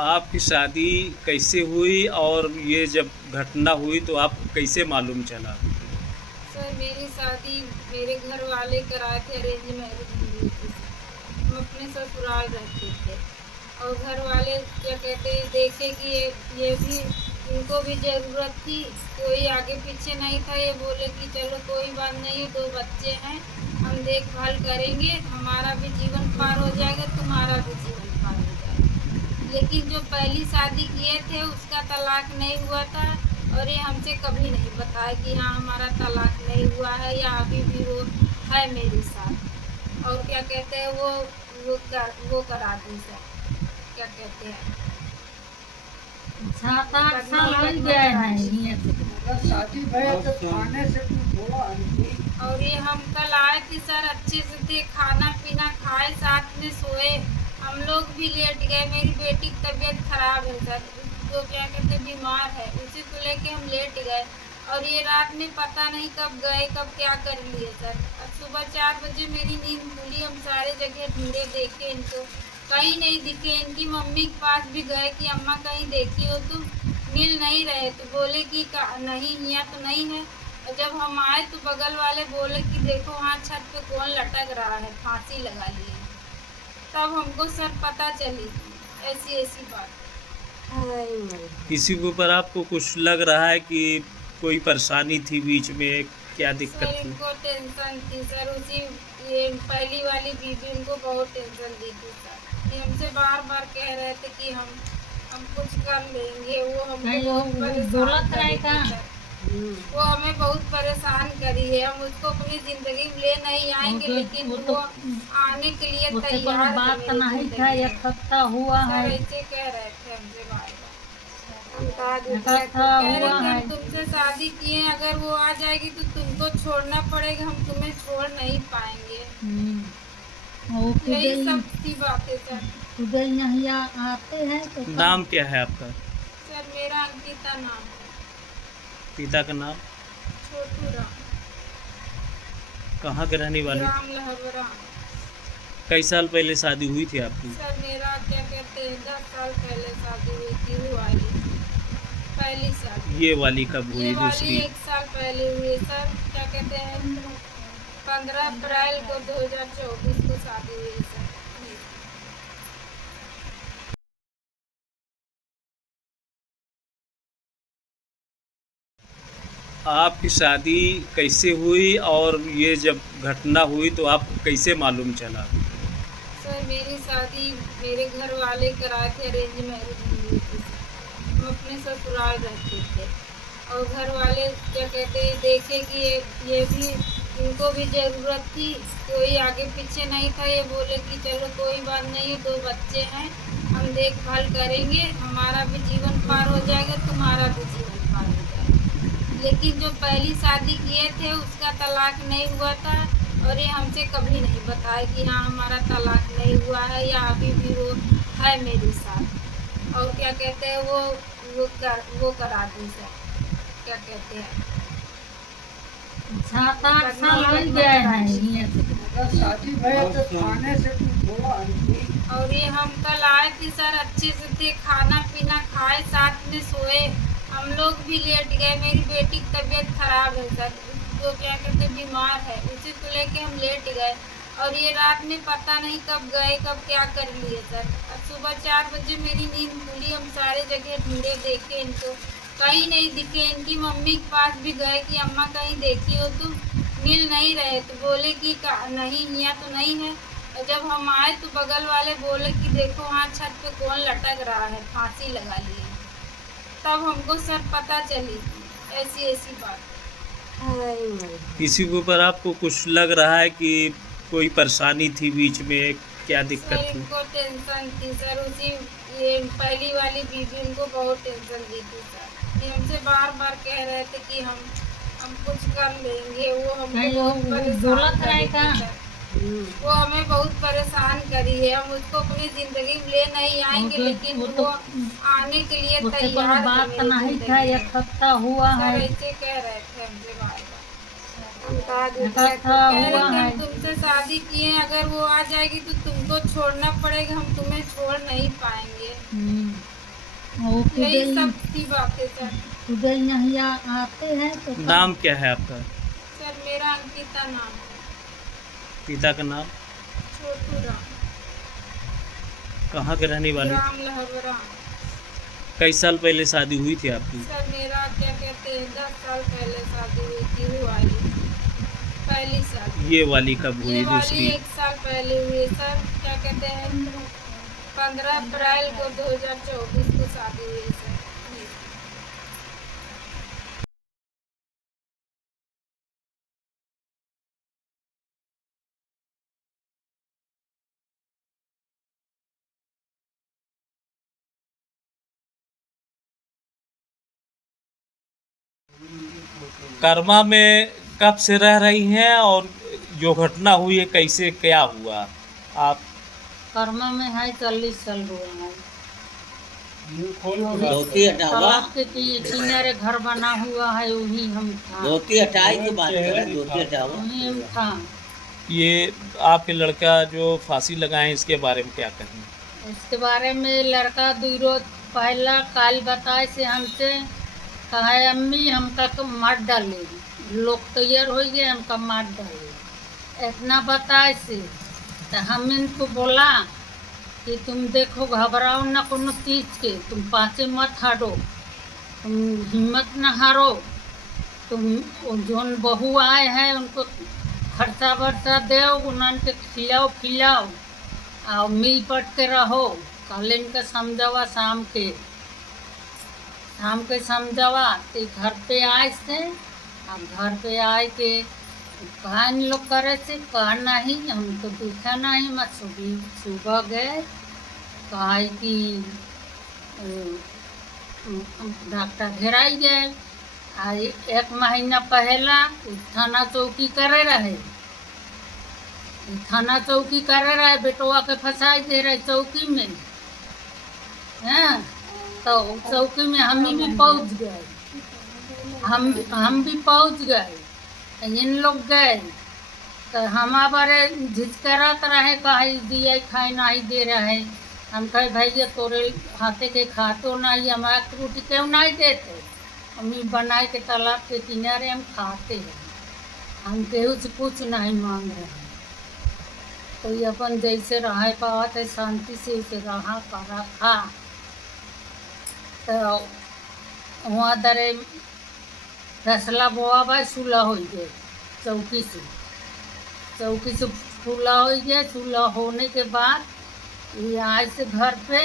आपकी शादी कैसे हुई और ये जब घटना हुई तो आपको कैसे मालूम चला? सर मेरी शादी मेरे घर वाले कराए थे, अरेंज मैरिज हुई थी। हम अपने ससुराल रहते थे और घर वाले क्या कहते हैं, देखे कि ये भी इनको भी ज़रूरत थी, कोई आगे पीछे नहीं था। ये बोले कि चलो कोई बात नहीं, 2 बच्चे हैं, हम देखभाल करेंगे, हमारा भी जीवन पार हो जाएगा, तुम्हारा भी जीवन पार हो जाएगा। लेकिन जो पहली शादी किए थे उसका तलाक नहीं हुआ था और ये हमसे कभी नहीं बताया कि हाँ हमारा तलाक नहीं हुआ है या अभी भी वो है मेरे साथ। और क्या कहते हैं वो करा दी सर, क्या कहते हैं, 7-8 साल हो गए हैं। शादी भैया तो खाने से तू थोड़ा और ये हम कल आए थे सर, अच्छे से थे, खाना पीना खाए, साथ में सोए, हम लोग भी लेट गए। मेरी बेटी की तबीयत खराब है सर, वो क्या कहते बीमार है, उसी को लेके हम लेट गए। और ये रात में पता नहीं कब गए कब क्या कर लिए सर। अब सुबह 4 बजे मेरी नींद खुली, हम सारे जगह ढूंढे, देखे इनको, कहीं नहीं दिखे। इनकी मम्मी के पास भी गए कि अम्मा कहीं देखी हो तुम, मिल नहीं रहे, तो बोले कि नहीं यहाँ तो नहीं है। और जब हम आए तो बगल वाले बोले कि देखो वहाँ छत पे कौन लटक रहा है, फांसी लगा लिए। तब हमको सर पता चली ऐसी ऐसी बात। किसी के ऊपर आपको कुछ लग रहा है कि कोई परेशानी थी बीच में, क्या दिक्कत सर थी? इनको टेंशन थी सर, ये पहली वाली बीवी इनको बहुत टेंशन दी थी सर। ये हमसे बार बार कह रहे थे कि हम कुछ कर लेंगे, वो हमको बहुत परेशान करी थी सर। वो हमें बहुत परेशान करी है, हम उसको अपनी जिंदगी में ले नहीं आएंगे, लेकिन वो आने के लिए तैयार है। बात नहीं था, इकट्ठा हुआ है, ऐसे कह रहे थे हमसे बार बार, इकट्ठा हुआ है। हम तुमसे शादी किए, अगर वो आ जाएगी तो तुमको छोड़ना पड़ेगा, हम तुम्हें छोड़ नहीं पाएंगे। यही सब सी बातें सर। खुदे यहाँ आते हैं तो नाम क्या है आपका? सर मेरा अंकिता नाम है। पिता का नाम? छोटू राम। कहाँ के रहने वाले? राम लहबरा। कई साल पहले शादी हुई थी आपकी? सर मेरा क्या कहते हैं 10 साल पहले शादी हुई थी, वो वाली पहली शादी। ये वाली कब हुई? ये वाली दूसरी? 1 साल पहले हुई है सर, क्या कहते हैं 15 अप्रैल को 2024 को शादी हुई है सर। आपकी शादी कैसे हुई और ये जब घटना हुई तो आपको कैसे मालूम चला? सर मेरी शादी मेरे घर वाले कराए थे, अरेंज मैरिज हुई थी। हम अपने ससुराल रहते थे और घर वाले क्या कहते हैं, देखे कि ये भी इनको भी ज़रूरत थी, कोई आगे पीछे नहीं था। ये बोले कि चलो कोई बात नहीं, 2 बच्चे हैं, हम देखभाल करेंगे, हमारा भी जीवन पार हो जाएगा, तुम्हारा भी जीवन पार हो जाएगा। लेकिन जो पहली शादी किए थे उसका तलाक नहीं हुआ था और ये हमसे कभी नहीं बताया कि हाँ हमारा तलाक नहीं हुआ है या अभी भी वो है मेरे साथ। और क्या कहते हैं वो करा दी सर, क्या कहते हैं, 7-8 साल हो गए हैं। शादी भैया तो खाने से तू थोड़ा और ये हम कल आए थे सर, अच्छे से थे, खाना पीना खाए, साथ में सोए, हम लोग भी लेट गए। मेरी बेटी की तबीयत खराब है सर, वो क्या कहते बीमार है, उसी को लेके हम लेट गए। और ये रात में पता नहीं कब गए कब क्या कर लिए सर। अब सुबह 4 बजे मेरी नींद खुली, हम सारे जगह ढूंढे, देखे इनको, कहीं नहीं दिखे। इनकी मम्मी के पास भी गए कि अम्मा कहीं देखी हो तुम, मिल नहीं रहे, तो बोले कि नहीं यहाँ तो नहीं है। और जब हम आए तो बगल वाले बोले कि देखो वहाँ छत पे कौन लटक रहा है, फांसी लगा लिए। तब हमको सर पता चली ऐसी ऐसी बात। किसी के ऊपर आपको कुछ लग रहा है कि कोई परेशानी थी बीच में, क्या दिक्कत सर थी? इनको टेंशन थी सर, ये पहली वाली बीवी इनको बहुत टेंशन दी थी सर। ये हमसे बार बार कह रहे थे कि हम कुछ कर लेंगे, वो हमको बहुत परेशान करी थी सर। वो हमें बहुत परेशान करी है, हम उसको अपनी जिंदगी में ले नहीं आएंगे, लेकिन वो आने के लिए तैयार है। बात नहीं था, इकट्ठा हुआ है, ऐसे कह रहे थे हमसे बार बार, इकट्ठा हुआ है। हम तुमसे शादी किए, अगर वो आ जाएगी तो तुमको छोड़ना पड़ेगा, हम तुम्हें छोड़ नहीं पाएंगे। वो यही खुदे सब थी बातें सर। खुदे यहाँ आते हैं तो नाम क्या है आपका? सर मेरा अंकिता नाम है, पिता का नाम? छोटू राम, कहाँ के रहने वाले? राम लहबरा। कई साल पहले शादी हुई थी आपकी? सर मेरा क्या कहते हैं 10 साल पहले शादी हुई थी, वो वाली पहली शादी। ये वाली कब हुई ये वाली दूसरी? 1 साल पहले हुई सर। क्या कहते हैं 15 अप्रैल को 2024 को शादी हुई है सर। कर्मा में कब से रह रही हैं और जो घटना हुई है कैसे क्या हुआ? आप कर्मा में है 40 साल हुए हैं। धोती हटावा तालाब के किनारे घर बना हुआ है, वही हम था, धोती हटाई की बात करें, धोती हटावा। वही हम था। ये आपके लड़का जो फांसी लगाए इसके बारे में क्या कहें? इसके बारे में लड़का 2 रोज पहला काल बताए से हमसे कहा अम्मी हमका तो मार डालेगी, लोग तैयार हो गए हमका मार डालेगी, इतना बताए से। तो हम इनको बोला कि तुम देखो घबराओ ना कोनो चीज के, तुम पाछे मत हटो, तुम हिम्मत न हारो, तुम जोन बहू आए हैं उनको खर्चा वर्चा दो, उनके खिलाओ पिलाओ और मिल पट के रहो। कल इनका समझावा शाम के समझावा तो घर पे आए थे। अब घर पे आए के कहा इन लोग करे थे, कहा नहीं हम तो देखा नहीं, मैं सुबह गए कहा कि डॉक्टर घेराई गए। आ 1 महीना पहला थाना चौकी करे रहे, थाना चौकी करे रहे, बेटवा के फंसाई दे रहे चौकी में। हैं तो चौकी में हम भी पहुंच गए, हम भी पहुंच गए। इन लोग गए तो हमारे झिझकरात रहे, कहे दिए खाए नहीं दे रहे। हम कहे भैया तोरे हाथे के खाते नहीं, हमारे रोटी क्यों नहीं देते, हम बनाए के तालाब के किनारे हम खाते हैं, हम केहू से कुछ नहीं मांग रहे हैं। तो ये अपन जैसे रहे पावत है शांति से उसे रहा करा खा। तो वहाँ दरे फैसला बोआ भाई सुलह हो गए, चौकी से सुलह हो गया। सुलह होने के बाद ये आए से घर पे,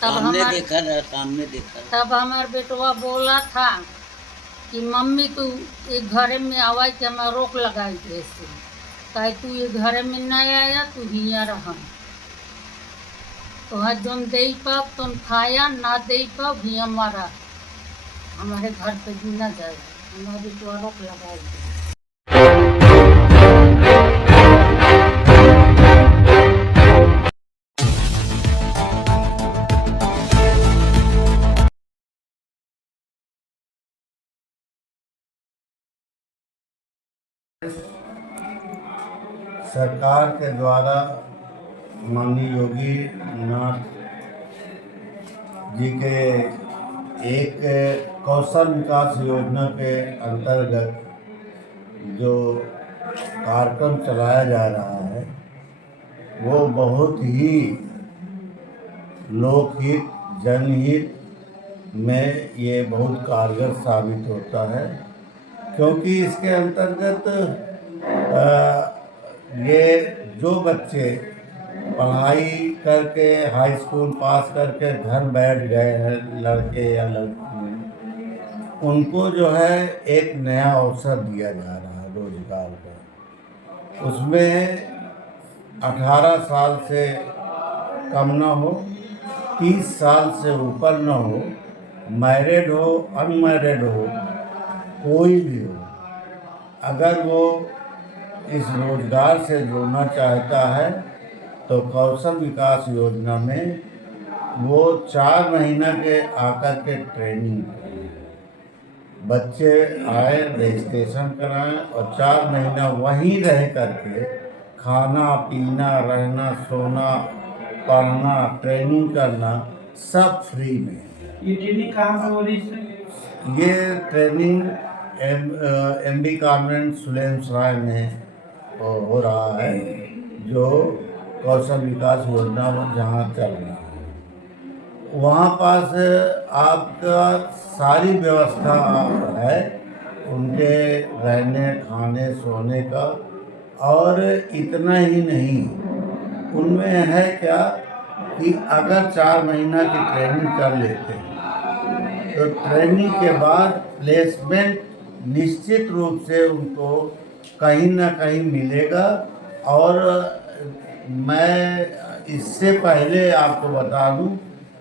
सामने देखा तब हमारे बेटवा बोला था कि मम्मी तू एक घर में आवा के हमें रोक लगाई थे, कहे तू ये घर में नहीं आया, तू हिया रहा, तो जोन दे पाब तुम खाया, ना दे पाब हिया मारा, हमारे घर पे भी ना जाए, हमारे बेटवा रोक लगाई थी। सरकार के द्वारा माननीय योगी नाथ जी के एक कौशल विकास योजना के अंतर्गत जो कार्यक्रम चलाया जा रहा है वो बहुत ही लोकहित जनहित में ये बहुत कारगर साबित होता है, क्योंकि इसके अंतर्गत ये जो बच्चे पढ़ाई करके हाई स्कूल पास करके घर बैठ गए हैं, लड़के या लड़कियाँ, उनको जो है एक नया अवसर दिया जा रहा है रोजगार का। उसमें 18 साल से कम न हो, 30 साल से ऊपर न हो, मैरिड हो अनमैरिड हो, कोई भी हो, अगर वो इस रोजगार से जुड़ना चाहता है तो कौशल विकास योजना में वो 4 महीना के आकर के ट्रेनिंग करें, बच्चे आए रजिस्ट्रेशन कराएं और 4 महीना वहीं रह करके खाना पीना रहना सोना पढ़ना ट्रेनिंग करना सब फ्री में। ये ट्रेनिंग कहाँ पे हो रही है? ये ट्रेनिंग MB कॉन्वेंट सुलेमसराय में हो रहा है, जो कौशल विकास योजना में जहाँ चल रहा है। वहाँ पास आपका सारी व्यवस्था है, उनके रहने खाने सोने का। और इतना ही नहीं, उनमें है क्या कि अगर 4 महीना की ट्रेनिंग कर लेते हैं तो ट्रेनिंग के बाद प्लेसमेंट निश्चित रूप से उनको कहीं ना कहीं मिलेगा। और मैं इससे पहले आपको बता दूं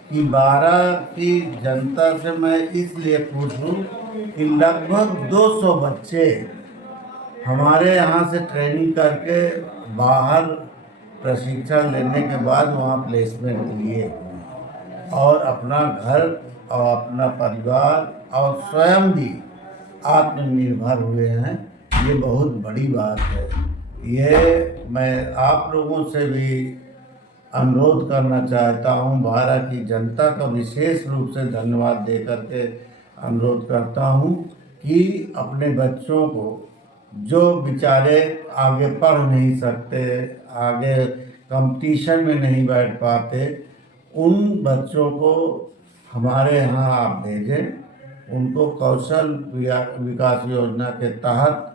कि 12 की जनता से मैं इसलिए पूछूं कि लगभग 200 बच्चे हमारे यहाँ से ट्रेनिंग करके बाहर प्रशिक्षण लेने के बाद वहाँ प्लेसमेंट लिए और अपना घर और अपना परिवार और स्वयं भी आत्मनिर्भर हुए हैं। ये बहुत बड़ी बात है। ये मैं आप लोगों से भी अनुरोध करना चाहता हूँ, भारत की जनता का विशेष रूप से धन्यवाद दे करके अनुरोध करता हूँ कि अपने बच्चों को जो बेचारे आगे पढ़ नहीं सकते, आगे कंपटीशन में नहीं बैठ पाते, उन बच्चों को हमारे यहाँ आप भेजें। उनको कौशल विकास योजना के तहत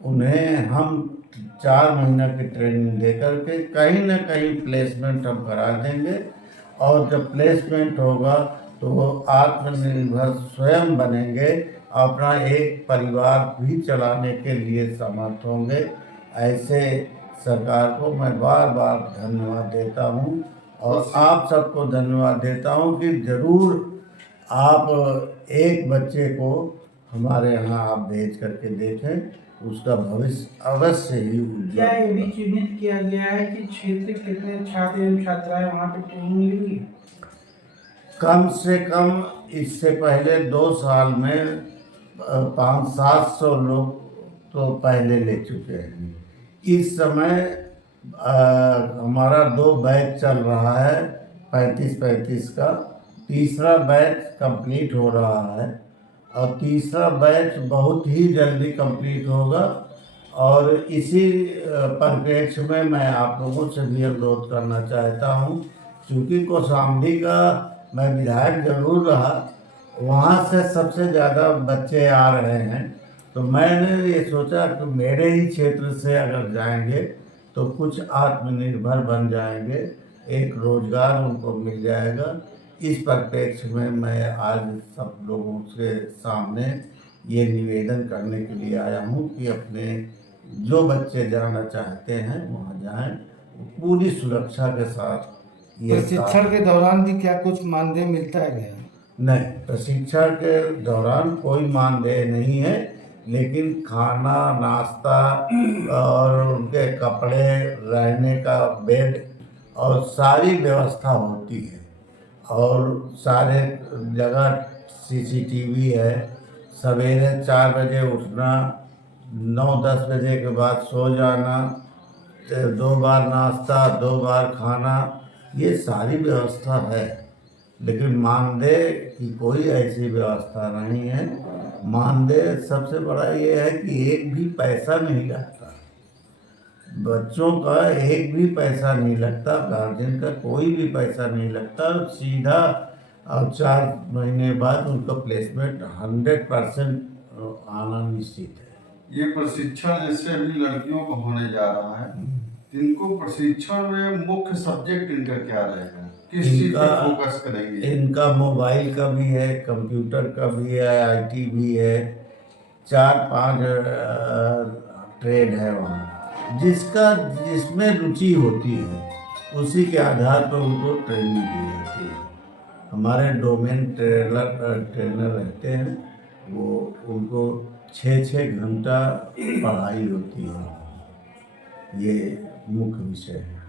उन्हें हम 4 महीना की ट्रेनिंग दे करके कहीं ना कहीं प्लेसमेंट हम करा देंगे। और जब प्लेसमेंट होगा तो वो आत्मनिर्भर स्वयं बनेंगे, अपना एक परिवार भी चलाने के लिए समर्थ होंगे। ऐसे सरकार को मैं बार बार धन्यवाद देता हूँ और आप सबको धन्यवाद देता हूँ कि ज़रूर आप एक बच्चे को हमारे यहाँ आप भेज करके देखें, उसका भविष्य अवश्य ही क्या उज्जवल ये भी होगा। चिन्हित किया गया है कि क्षेत्र के कितने छात्र एवं छात्राएं वहाँ पे ट्रेनिंग मिलेंगी? कम से कम इससे पहले 2 साल में 500-700 लोग तो पहले ले चुके हैं। इस समय हमारा 2 बैच चल रहा है 35-35 का। तीसरा बैच कंप्लीट हो रहा है और तीसरा बैच बहुत ही जल्दी कंप्लीट होगा। और इसी परिप्रेक्ष्य में मैं आप लोगों से भी अनुरोध करना चाहता हूँ, क्योंकि कौशाम्बी का मैं विधायक जरूर रहा, वहाँ से सबसे ज़्यादा बच्चे आ रहे हैं, तो मैंने ये सोचा कि मेरे ही क्षेत्र से अगर जाएंगे तो कुछ आत्मनिर्भर बन जाएंगे, एक रोज़गार उनको मिल जाएगा। इस परिप्रेक्ष्य में मैं आज सब लोगों के सामने ये निवेदन करने के लिए आया हूँ कि अपने जो बच्चे जाना चाहते हैं वहाँ जाएं, पूरी सुरक्षा के साथ। ये प्रशिक्षण के दौरान भी क्या कुछ मानदेय मिलता है क्या? नहीं, प्रशिक्षण के दौरान कोई मानदेय नहीं है, लेकिन खाना नाश्ता और उनके कपड़े, रहने का बेड और सारी व्यवस्था होती है। और सारे जगह CCTV है। सवेरे 4 बजे उठना, 9-10 बजे के बाद सो जाना, 2 बार नाश्ता, 2 बार खाना, ये सारी व्यवस्था है। लेकिन मानदेय की कोई ऐसी व्यवस्था नहीं है। मानदेय सबसे बड़ा ये है कि एक भी पैसा नहीं लगता, बच्चों का एक भी पैसा नहीं लगता, गार्जियन का कोई भी पैसा नहीं लगता। सीधा और 4 महीने बाद उनका प्लेसमेंट 100% आना निश्चित है। ये प्रशिक्षण जैसे अभी लड़कियों को होने जा रहा है, इनको प्रशिक्षण में मुख्य सब्जेक्ट इनका क्या रहेगा, किस चीज पर फोकस करेंगे? इनका मोबाइल का भी है, कंप्यूटर का भी है, IT भी है, 4-5 ट्रेड है वहाँ। जिसमें रुचि होती है उसी के आधार पर उनको ट्रेनिंग दी जाती है। हमारे डोमेन ट्रेनर रहते हैं, वो उनको 6-6 घंटा पढ़ाई होती है। ये मुख्य विषय है।